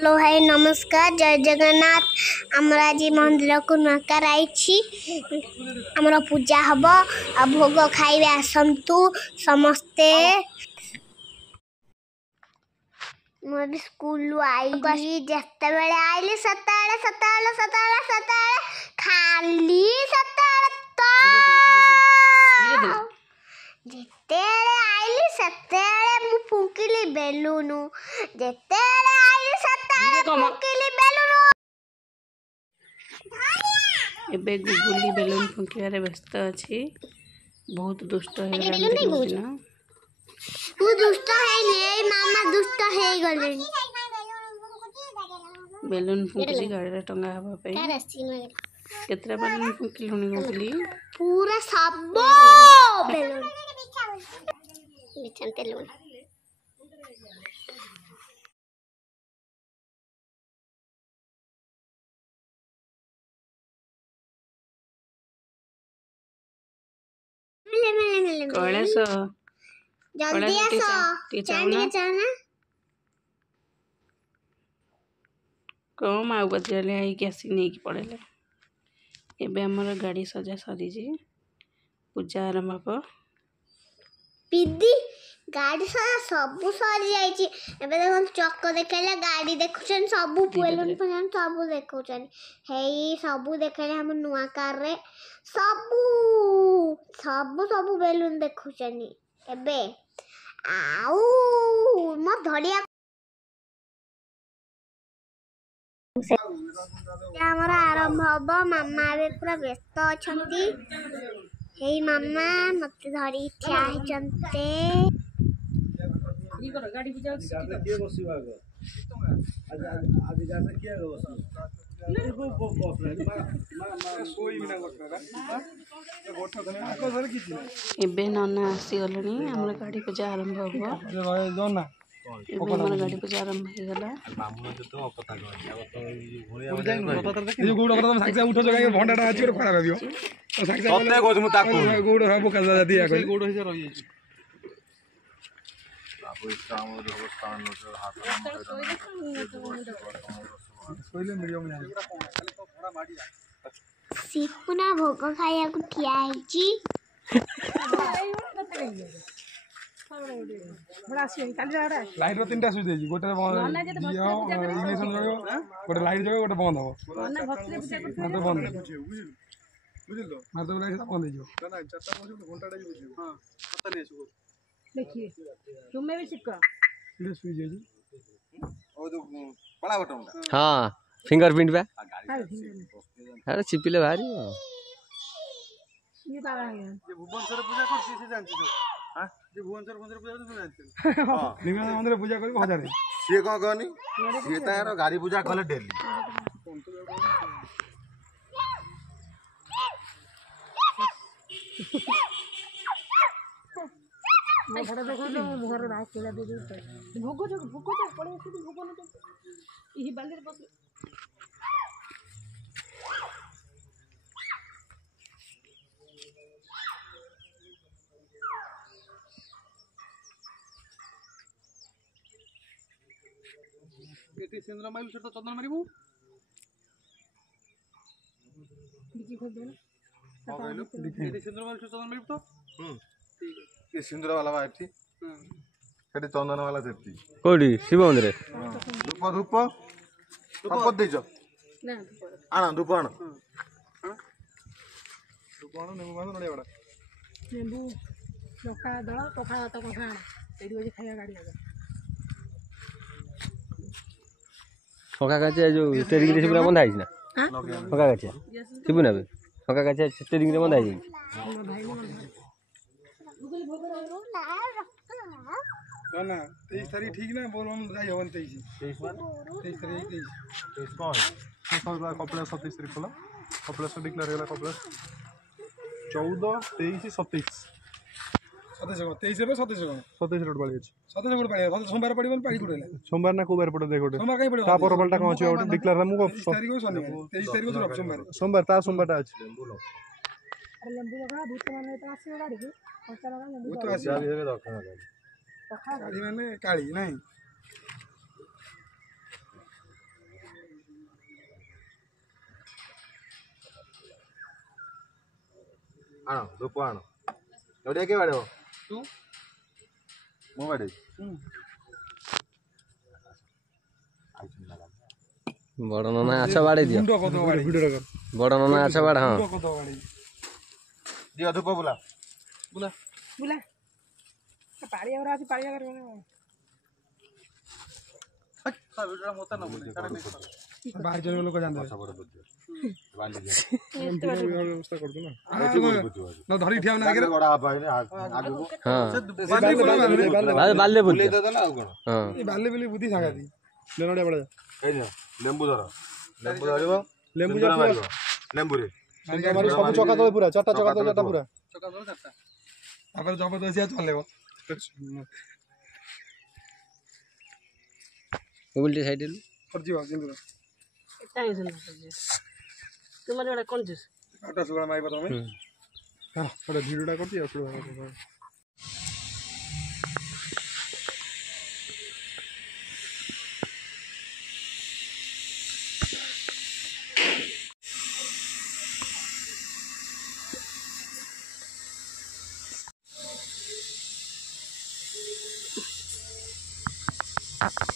Hello hi नमस्कार जय जगन्नाथ आमर आज मंदिर को नकार आमर पूजा हम आ भोग खाइबे आसतु समस्ते मोर स्कूल आईली जत्ते बेले आईली सताळे सताळे सताळे सताळे खाली सताळे तो जेतेले आईली सताळे मु फुंकिली बेलून जेतेले आईली सताळे फुंकिली बेलून एबे गुगुली बेलून फुंकिबारे व्यस्त अछि बहुत दुष्ट है दिन तू दुष्ट है ने मामा दुष्ट है गले बेलून फुंकी गाड़ी टंगा हवा पे केतरा बेलून फुंकिलुनी गुगुली पूरा सब बेलून बिछन तेलुन कैलाश जल्दी आसो चाना कम आउ बजाले आई के आसी नहीं की पड़ेले एबे हमर गाड़ी सजा सरी जी पूजा आरंभ हो पीदी गाड़ी सारा सब सरी जाई छी एबे देखन चक्क देखेला गाड़ी देखुछन सब बेलून फलन सब देखुछन हेई सब देखेले हम नुआ कार रे सब बेलून देखुछन एबे आउ म धड़िया हमारा आरंभ हम मामा एबे पूरा व्यस्त अछंती हेई मामा मते धरी ठिया है चंते गाड़ी पूजा के बसिबा गो आज जासे किया गो एबे नना आसी गलनी हमर गाड़ी पूजा आरंभ हो ना हमर गाड़ी पूजा आरंभ हो गला मामू तो अपता ये गोड़ अपता साक्षात उठो जगह भंडाटा अछि और खराब आबियो सत्य कोज मु ताकू गोड़ हबो कजा जदी आ गोड़ हिसे रहि जाय बाबू इस्लाम अवस्थान नो हाथ सोइले मीडियम में सिकुना भोग खाया को ठिया है जी लाइट रो तीनटा स्विच देजी गोटे इग्निशन जगो गोटे लाइट जगो गोटे बंद हो ना भक्ति पूजा करते तो बंद बुझिल तो मार तो लाइट बंद हो जो ना चारटा बजे घंटाटा ही बुझियो हां पता नहीं सुको देखिए तुम्हें भी सिक्का ये स्विच है जी ओ जो बड़ा बटन हां फिंगरप्रिंट बा अरे चिपिले भारी ये बाबा है ये भुवनेश्वर पूजा कर से जानछि तो हां जे भुवनेश्वर पूजा तो जानछि हां निगम मंदिर पूजा करी हजार से को कहनी से तार गाड़ी पूजा कले डेली मैं फटा देखो तो घर रात केला दे दे भोग तो पड़े से भोग न तो ई बाले बस एटी सिंद्र माइल से तो चंदन मारिबू बिजी खोल दे ना एटी सिंद्र माइल से चंदन मारिबू तो ठीक है ये सिंद्र वाला बा एटी सेठी चंदन वाला सेठी कोडी शिव मंदिर धूप धूप धूप दे जो ना आना धूप आना धूप आना नेबू मानो नडिया बड़ा नेबू लोका दळ पखाळा तो कसा आना एडी बजे खाया गाड़ी आगा फका गाछे जो स्टीयरिंग रे पूरा बंधा आइछ ना फका गाछे शिबु ना फका गाछे स्टीयरिंग रे बंधा आइछ ना 23 तारीख ठीक ना बोल हम जाई होन 23 तारीख कौन सब कपड़ा 27 तारीख खोला कपड़ा से डिक्लेयर होला कपड़ा 14 23 27 27 रे 27 रोड वाली अछि 27 रोड पाड़ी सोमवार पड़िबन पाड़ी कोडे सोमवार ना कोबार पड़ो देखो सोमवार कहीं पड़ो ता पर बलटा कौन अछि ओटे डिक्लेयर हमु 23 तारीख को शनिवार 23 तारीख को सोमवार ता सोमवार अछि अरे लंबू लगा भूत माने तो आसी गाड़ी को पहुंचा लगा लंबू तो आसी हेबे दखना गाड़ी माने काली नहीं ଆଣ ଧୂପ ଆଣ ନଡ଼ିଆ କିଏ ବାଡ଼େଇବ ତୁ ମୁଁ ବାଡ଼େଇ ବଡ଼ ନନା ଆଛ ବାଡ଼େଇ ଦିଅ ମୁଣ୍ଡ କଦ ବାଡ଼େଇ ବଡ଼ ନନା ଆଛ ବାଡ଼ ହଁ ମୁଣ୍ଡ କଦ ବାଡ଼େଇ ଦିଅ ଧୂପ ବୁଲା ବୁଲା ବୁଲା ପାଳିଆ ଗୁରା ଅଛି ପାଳିଆ କରିବ ବାହାରି ଜଣ ଲୋକ ଜାଣିଦେବେ ବ୍ୟବସ୍ଥା କରୁଛୁ ନା ଧରି ଠିଆ ନା ଆଗରେ ବାଲ୍ୟ ବୁଲି ବାଲି ବୁଲି ବୁଦ୍ଧି ସାଙ୍ଗାତି ନଡ଼ିଆ ପଡ଼ା ଲେମ୍ବୁ ଧର ଲେମ୍ବୁ ଧରିବ ଲେମ୍ବୁ ମାରିବ ଲେମ୍ବୁରେ ସବୁ ଚକା ତଳେ ପୁରା ଚାରିଟା ଚକା ତଳେ ଚାରିଟା ପୁରା ତାପରେ ଜବରଦସ୍ତି ଚଲେଇବ ଉଲ୍ଟି ସାଇଡ୍ ଖର୍ଚ୍ଚିବ ସିନ୍ଦୁର ତୁମର ଏଇଟା କ'ଣ ଜୁସ୍ ଆଟା ସୁଗା ମାଇବ ତମେ ହଁ ଗୋଟେ ଭିଡ଼ିଓଟା କରୁଛି ଆଉ Ah.